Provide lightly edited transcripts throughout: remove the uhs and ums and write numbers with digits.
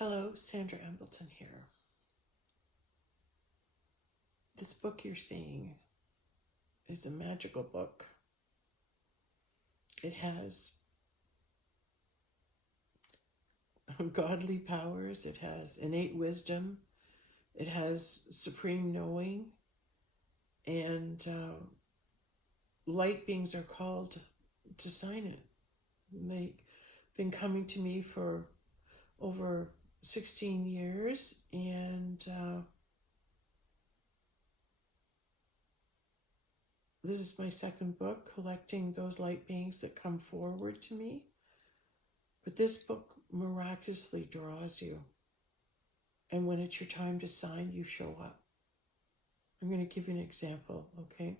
Hello, Sandra Embleton here. This book you're seeing is a magical book. It has godly powers, it has innate wisdom, it has supreme knowing, and light beings are called to sign it. And they've been coming to me for over 16 years, and this is my second book, collecting those light beings that come forward to me. But this book miraculously draws you. And when it's your time to sign, you show up. I'm going to give you an example, okay?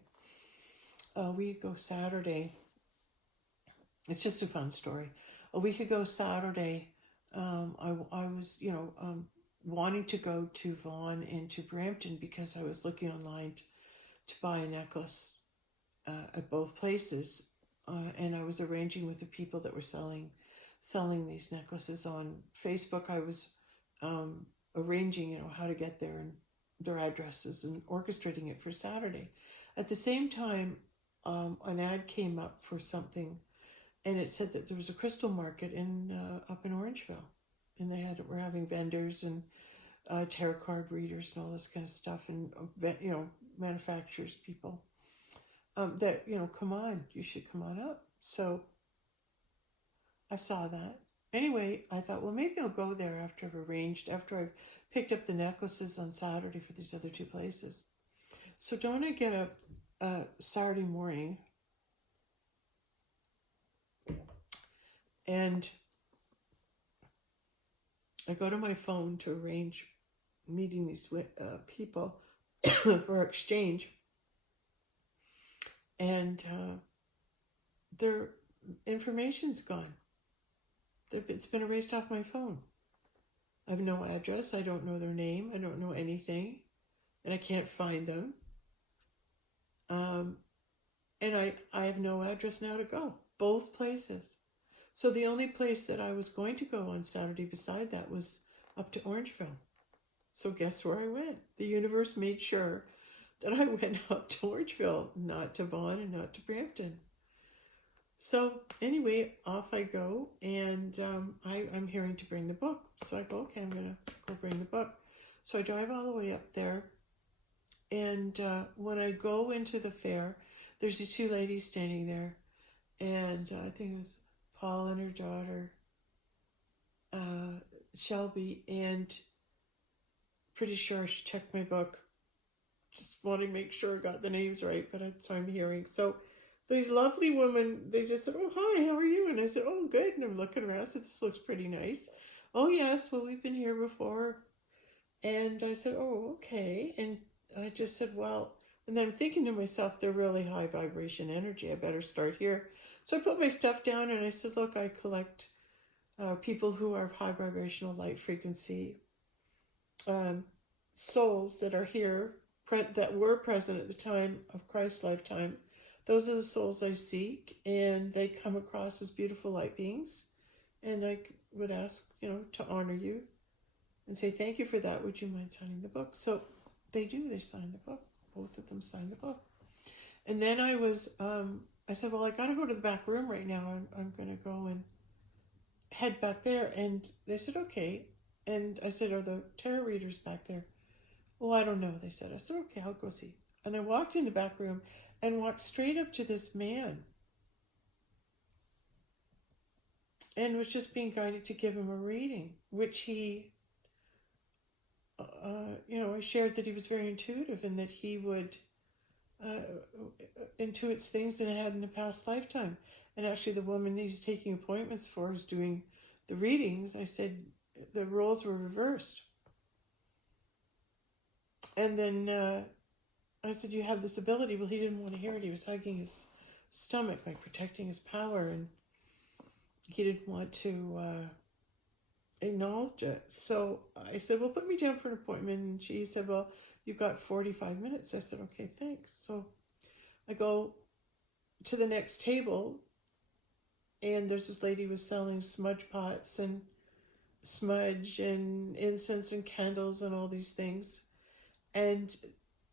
A week ago Saturday, it's just a fun story. A week ago Saturday, I was, wanting to go to Vaughan and to Brampton because I was looking online to buy a necklace at both places, and I was arranging with the people that were selling these necklaces on Facebook. I was arranging, how to get there and their addresses and orchestrating it for Saturday. At the same time, an ad came up for something, and it said that there was a crystal market up in Orangeville, and were having vendors and tarot card readers and all this kind of stuff, and manufacturers, people that come on, you should come on up. So I saw that. Anyway, I thought, well, maybe I'll go there after I've picked up the necklaces on Saturday for these other two places. So don't I get up Saturday morning, and I go to my phone to arrange meeting these people for exchange, and their information's gone. It's been erased off my phone. I have no address. I don't know their name. I don't know anything, and I can't find them. And I have no address now to go. Both places. So the only place that I was going to go on Saturday beside that was up to Orangeville. So guess where I went? The universe made sure that I went up to Orangeville, not to Vaughan and not to Brampton. So anyway, off I go, and I'm hearing to bring the book. So I go, okay, I'm going to go bring the book. So I drive all the way up there, and when I go into the fair, there's these two ladies standing there, and I think it was Paul and her daughter, Shelby, and pretty sure I should check my book. Just want to make sure I got the names right, but so I'm hearing. So these lovely women, they just said, oh, hi, how are you? And I said, oh, good. And I'm looking around, I said, this looks pretty nice. Oh, yes, well, we've been here before. And I said, oh, okay. And I just said, well, and then I'm thinking to myself, they're really high vibration energy. I better start here. So I put my stuff down, and I said, look, I collect people who are high vibrational light frequency souls that are here, that were present at the time of Christ's lifetime. Those are the souls I seek, and they come across as beautiful light beings. And I would ask, to honor you and say, thank you for that. Would you mind signing the book? So they do. They sign the book. Both of them signed the book. And then I said, well, I got to go to the back room right now. I'm going to go and head back there. And they said, okay. And I said, are the tarot readers back there? Well, I don't know, they said. I said, okay, I'll go see. And I walked in the back room and walked straight up to this man and was just being guided to give him a reading, which he, I shared that he was very intuitive and that he would intuits things that had in a past lifetime. And actually the woman he's taking appointments for is doing the readings. I said the roles were reversed. And then I said, you have this ability. Well, he didn't want to hear it. He was hugging his stomach, like protecting his power, and he didn't want to acknowledge it. So I said, well, put me down for an appointment. And she said, well, you've got 45 minutes. I said, okay, thanks. So I go to the next table, and there's this lady who was selling smudge pots, and smudge and incense and candles and all these things. And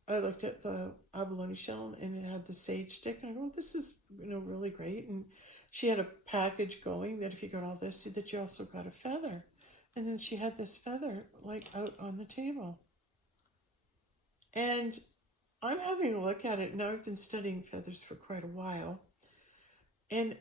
I looked at the abalone shell and it had the sage stick, and I go, this is, really great. And she had a package going that if you got all this, that you also got a feather. And then she had this feather like out on the table. And I'm having a look at it. Now I've been studying feathers for quite a while. And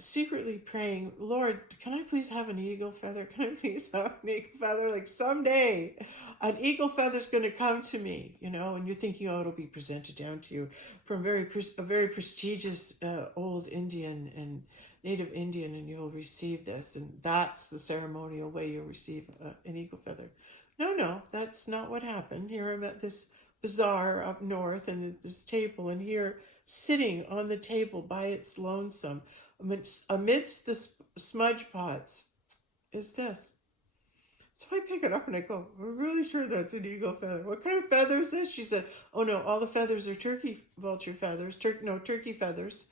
secretly praying, Lord, can I please have an eagle feather? Can I please have an eagle feather? Like someday an eagle feather's going to come to me, and you're thinking, oh, it'll be presented down to you from a very prestigious old Indian and native Indian, and you'll receive this. And that's the ceremonial way you'll receive an eagle feather. No, that's not what happened. Here I'm at this bazaar up north and at this table, and here sitting on the table by its lonesome amidst the smudge pots is this. So I pick it up and I go, I'm really sure that's an eagle feather. What kind of feather is this? She said, oh no, all the feathers are turkey vulture feathers, turkey feathers,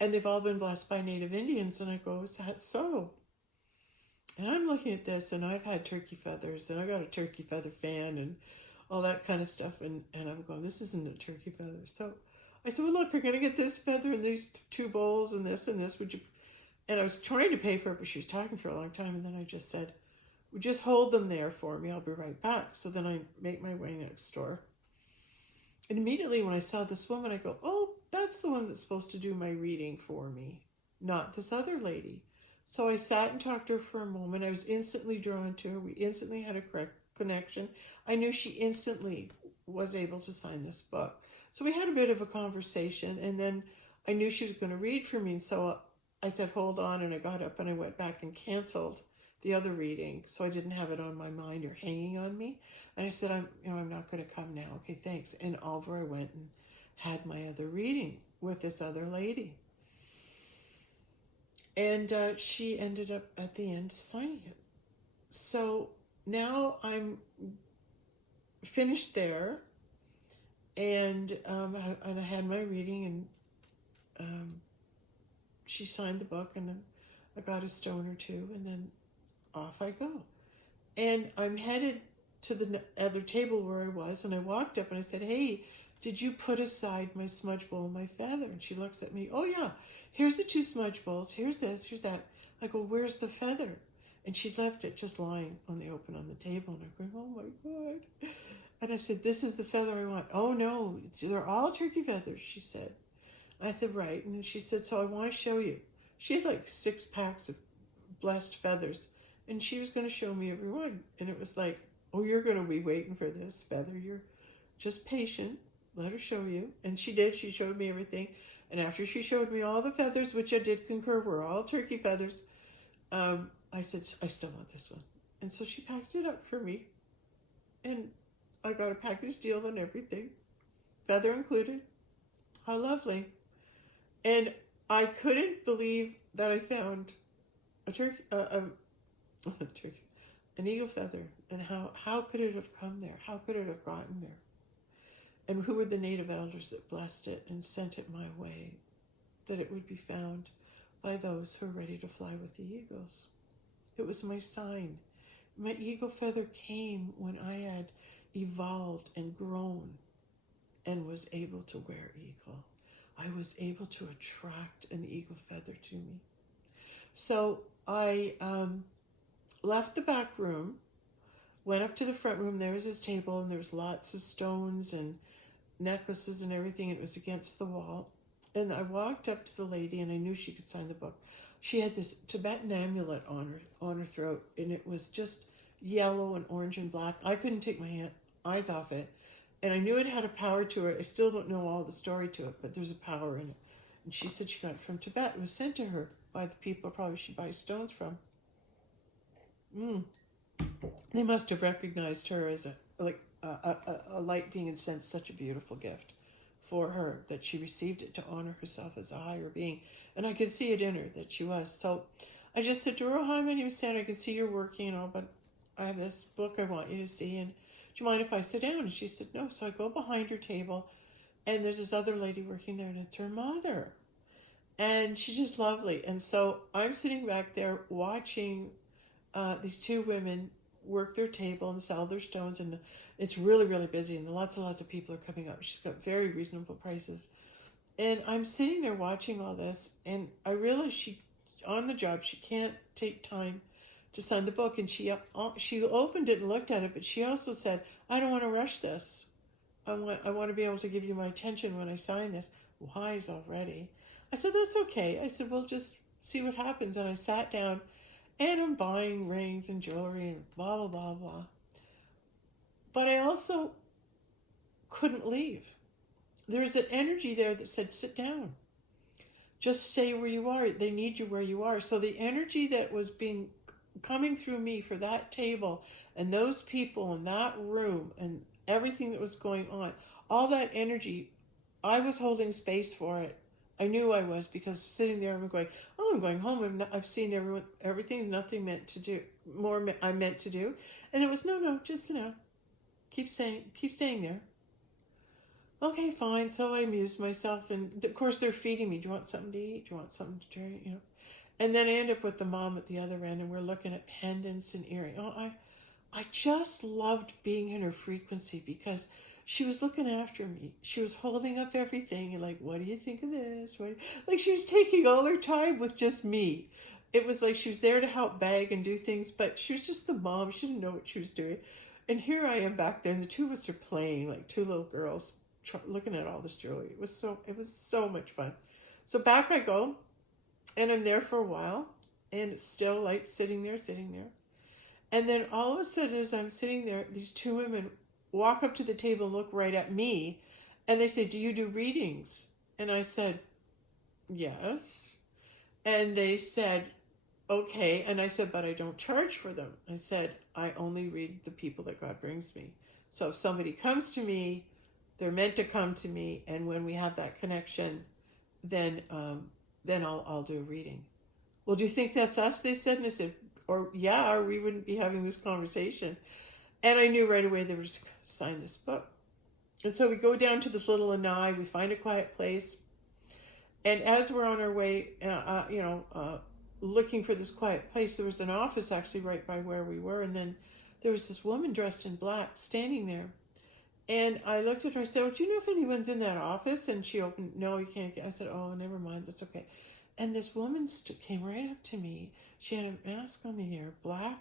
and they've all been blessed by native Indians. And I go, is that so? And I'm looking at this, and I've had turkey feathers, and I got a turkey feather fan and all that kind of stuff, and I'm going, this isn't a turkey feather. So I said, well, look, we're going to get this feather and these 2 bowls and this, would you? And I was trying to pay for it, but she was talking for a long time, and then I just said, well, just hold them there for me, I'll be right back. So then I make my way next door. And immediately when I saw this woman, I go, oh, that's the one that's supposed to do my reading for me, not this other lady. So I sat and talked to her for a moment. I was instantly drawn to her. We instantly had a connection. I knew she instantly was able to sign this book. So we had a bit of a conversation, and then I knew she was going to read for me. So I said, hold on, and I got up and I went back and canceled the other reading, so I didn't have it on my mind or hanging on me. And I said, I'm not going to come now. Okay, thanks. And over I went and had my other reading with this other lady. And she ended up at the end signing it. So now I'm finished there, and I had my reading, and she signed the book, and then I got a stone or 2, and then off I go. And I'm headed to the other table where I was, and I walked up and I said, hey, did you put aside my smudge bowl and my feather? And she looks at me, oh yeah, here's the 2 smudge bowls, here's this, here's that. I go, where's the feather? And she left it just lying on the table, and I'm going, oh my God. And I said, this is the feather I want. Oh no, they're all turkey feathers, she said. I said, right. And she said, so I want to show you. She had like 6 packs of blessed feathers, and she was going to show me every one. And it was like, oh, you're going to be waiting for this feather. You're just patient. Let her show you. And she did. She showed me everything. And after she showed me all the feathers, which I did concur were all turkey feathers, I said, I still want this one. And so she packed it up for me. And I got a package deal on everything, feather included. How lovely. And I couldn't believe that I found a turkey, an eagle feather, and how could it have come there? How could it have gotten there? And who were the native elders that blessed it and sent it my way, that it would be found by those who are ready to fly with the eagles? It was my sign. My eagle feather came when I had evolved and grown and was able to wear eagle. I was able to attract an eagle feather to me. So I left the back room, went up to the front room. There was his table, and there was lots of stones and necklaces and everything. It was against the wall. And I walked up to the lady, and I knew she could sign the book. She had this Tibetan amulet on her throat, and it was just yellow and orange and black. I couldn't take my eyes off it. And I knew it had a power to it. I still don't know all the story to it, but there's a power in it. And she said she got it from Tibet. It was sent to her by the people probably she buys stones from. They must have recognized her as a light being and sent such a beautiful gift for her, that she received it to honor herself as a higher being. And I could see it in her that she was. So I just said to her, hi, my name is Sandra. I can see you're working and all, but I have this book I want you to see. And do you mind if I sit down? And she said, no. So I go behind her table, and there's this other lady working there, and it's her mother. And she's just lovely. And so I'm sitting back there watching these two women work their table and sell their stones, and it's really, really busy, and lots and lots of people are coming up. She's got very reasonable prices. And I'm sitting there watching all this, and I realize on the job, she can't take time to sign the book. And she opened it and looked at it, but she also said, "I don't want to rush this. I want to be able to give you my attention when I sign this." Wise already. I said, "That's okay." I said, "We'll just see what happens." And I sat down, and I'm buying rings and jewelry and blah, blah, blah, blah. But I also couldn't leave. There was an energy there that said, "Sit down. Just stay where you are. They need you where you are." So the energy that was coming through me for that table and those people in that room and everything that was going on, all that energy, I was holding space for it. I knew I was, because sitting there, I'm going, "Oh, I'm going home. I've seen everything, nothing meant to do, more I meant to do." And it was, no, just, keep staying there. Okay, fine. So I amused myself, and of course they're feeding me. "Do you want something to eat? Do you want something to drink?" And then I end up with the mom at the other end, and we're looking at pendants and earrings. I just loved being in her frequency, because she was looking after me. She was holding up everything and like, "What do you think of this?" Like she was taking all her time with just me. It was like she was there to help bag and do things, but she was just the mom. She didn't know what she was doing. And here I am back there, and the two of us are playing like two little girls, looking at all this jewelry. It was so much fun. So back I go, and I'm there for a while, and it's still like sitting there. And then all of a sudden, as I'm sitting there, these two women walk up to the table and look right at me, and they say, "Do you do readings?" And I said, "Yes." And they said, "Okay." And I said, "But I don't charge for them." I said, "I only read the people that God brings me. So if somebody comes to me, they're meant to come to me, and when we have that connection, then I'll do a reading." "Well, do you think that's us?" they said. And I said, or we wouldn't be having this conversation. And I knew right away they were just going to sign this book. And so we go down to this little lanai, we find a quiet place. And as we're on our way, looking for this quiet place, there was an office actually right by where we were. And then there was this woman dressed in black standing there. And I looked at her and said, "Oh, do you know if anyone's in that office?" And she opened, "No, you can't get." I said, "Oh, never mind, that's okay." And this woman came right up to me. She had a mask on the hair, black,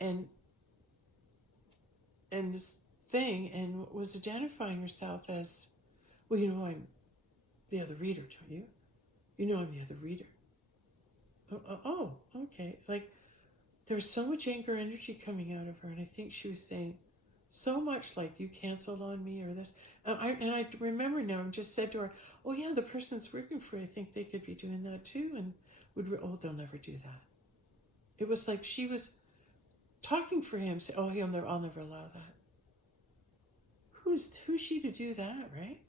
and this thing, and was identifying herself as, "Well, I'm the other reader, don't you? I'm the other reader." Oh, okay. Like, there was so much anger energy coming out of her, and I think she was saying so much like, "You canceled on me," or this. I remember now, and just said to her, "Oh yeah, the person's working for you, I think they could be doing that too." And they'll never do that. It was like she was talking for him, saying, "Oh, I'll never allow that." Who's she to do that, right?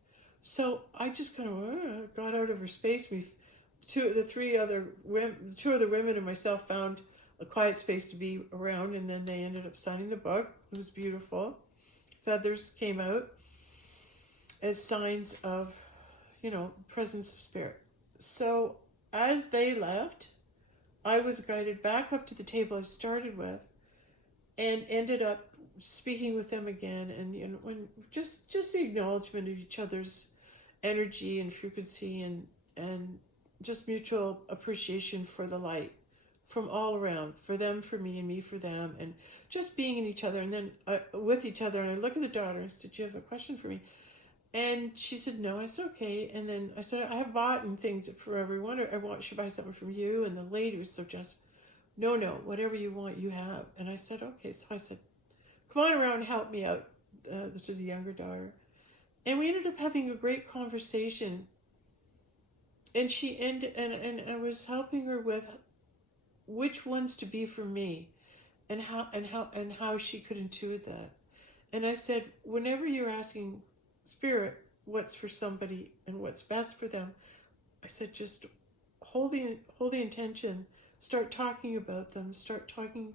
So I just kind of got out of her space. Two other women and myself found a quiet space to be around, and then they ended up signing the book. It was beautiful. Feathers came out as signs of, presence of spirit. So as they left, I was guided back up to the table I started with, and ended up speaking with them again. And when just the acknowledgement of each other's energy and frequency, and just mutual appreciation for the light from all around, for them, for me, and me for them, and just being in each other, and then with each other. And I look at the daughter and said, "Do you have a question for me?" And she said, "No." I said, "Okay." And then I said, "I have bought things for everyone, or should buy something from you." And the lady was so just, no, whatever you want, you have. And I said, "Okay." So I said, "Come on around and help me out," to the younger daughter. And we ended up having a great conversation. And and I was helping her with which ones to be for me, and how she could intuit that. And I said, whenever you're asking Spirit what's for somebody and what's best for them, I said, just hold the intention, start talking about them, start talking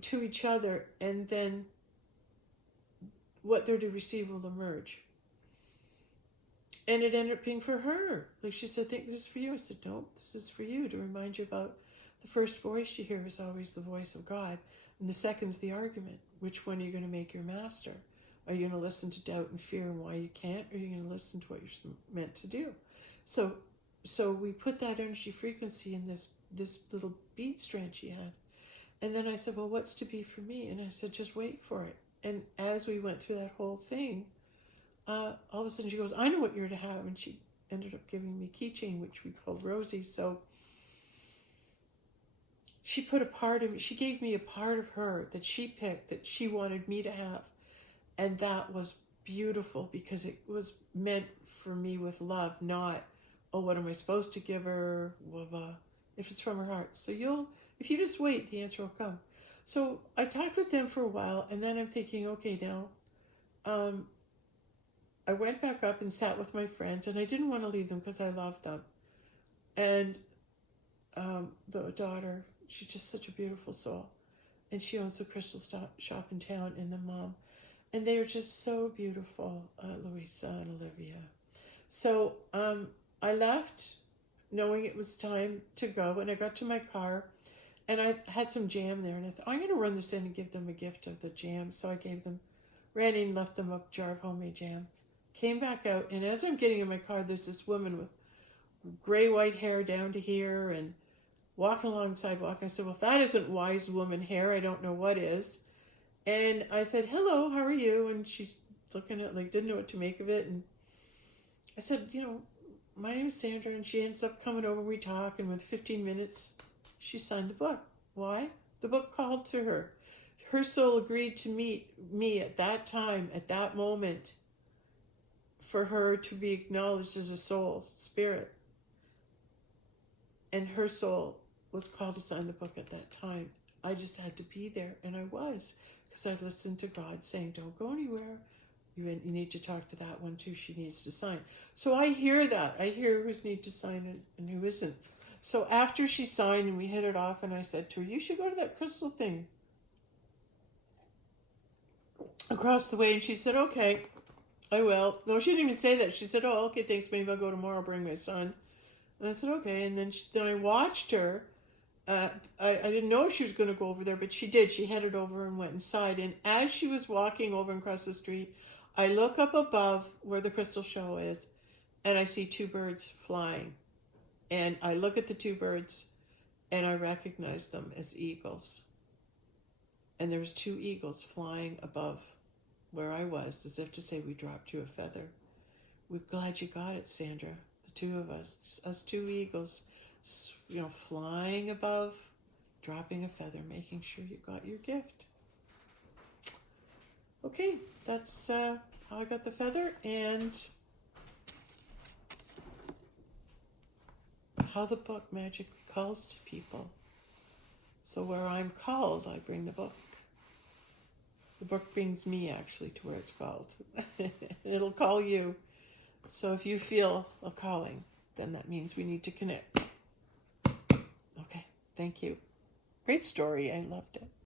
to each other, and then what they're to receive will emerge. And it ended up being for her. Like she said, "I think this is for you." I said, "No, this is for you, to remind you about the first voice you hear is always the voice of God, and the second's the argument. Which one are you going to make your master? Are you going to listen to doubt and fear and why you can't, or are you going to listen to what you're meant to do? So we put that energy frequency in this little bead strand she had. And then I said, well, what's to be for me? And I said, just wait for it. And as we went through that whole thing, all of a sudden she goes, I know what you're to have. And she ended up giving me a keychain, which we called Rosie. So she put a part of me, she gave me a part of her that she picked, that she wanted me to have. And that was beautiful because it was meant for me with love, not, oh, what am I supposed to give her? Blah, blah. If it's from her heart. So if you just wait, the answer will come. So I talked with them for a while, and then I'm thinking, okay, now, I went back up and sat with my friends, and I didn't want to leave them because I loved them. And the daughter, she's just such a beautiful soul, and she owns a crystal shop in town, and the mom, and they are just so beautiful, Louisa and Olivia. So I left knowing it was time to go, and I got to my car, and I had some jam there, and I thought, I'm going to run this in and give them a gift of the jam. So I ran in, left them a jar of homemade jam, came back out, and as I'm getting in my car, there's this woman with gray-white hair down to here and walking along the sidewalk. I said, well, if that isn't wise woman hair, I don't know what is. And I said, hello, how are you? And she's looking at, didn't know what to make of it. And I said, my name is Sandra. And she ends up coming over, we talk, and within 15 minutes, she signed the book. Why? The book called to her. Her soul agreed to meet me at that time, at that moment, for her to be acknowledged as a soul, spirit. And her soul was called to sign the book at that time. I just had to be there, and I was, because I listened to God saying, don't go anywhere. You need to talk to that one too. She needs to sign. So I hear that. I hear who's need to sign and who isn't. So after she signed and we hit it off, and I said to her, you should go to that crystal thing across the way. And she said, okay, I will. No, she didn't even say that. She said, oh, okay, thanks. Maybe I'll go tomorrow. I'll bring my son. And I said, okay. And then I watched her. I didn't know if she was going to go over there, but she did. She headed over and went inside. And as she was walking over and across the street, I look up above where the crystal show is, and I see two birds flying. And I look at the two birds, and I recognize them as eagles. And there was two eagles flying above where I was, as if to say, we dropped you a feather. We're glad you got it, Sandra. The two of us two eagles, flying above, dropping a feather, making sure you got your gift. Okay, that's how I got the feather, and how the book magically calls to people. So where I'm called, I bring the book. The book brings me actually to where it's called. It'll call you. So if you feel a calling, then that means we need to connect. Okay, thank you. Great story. I loved it.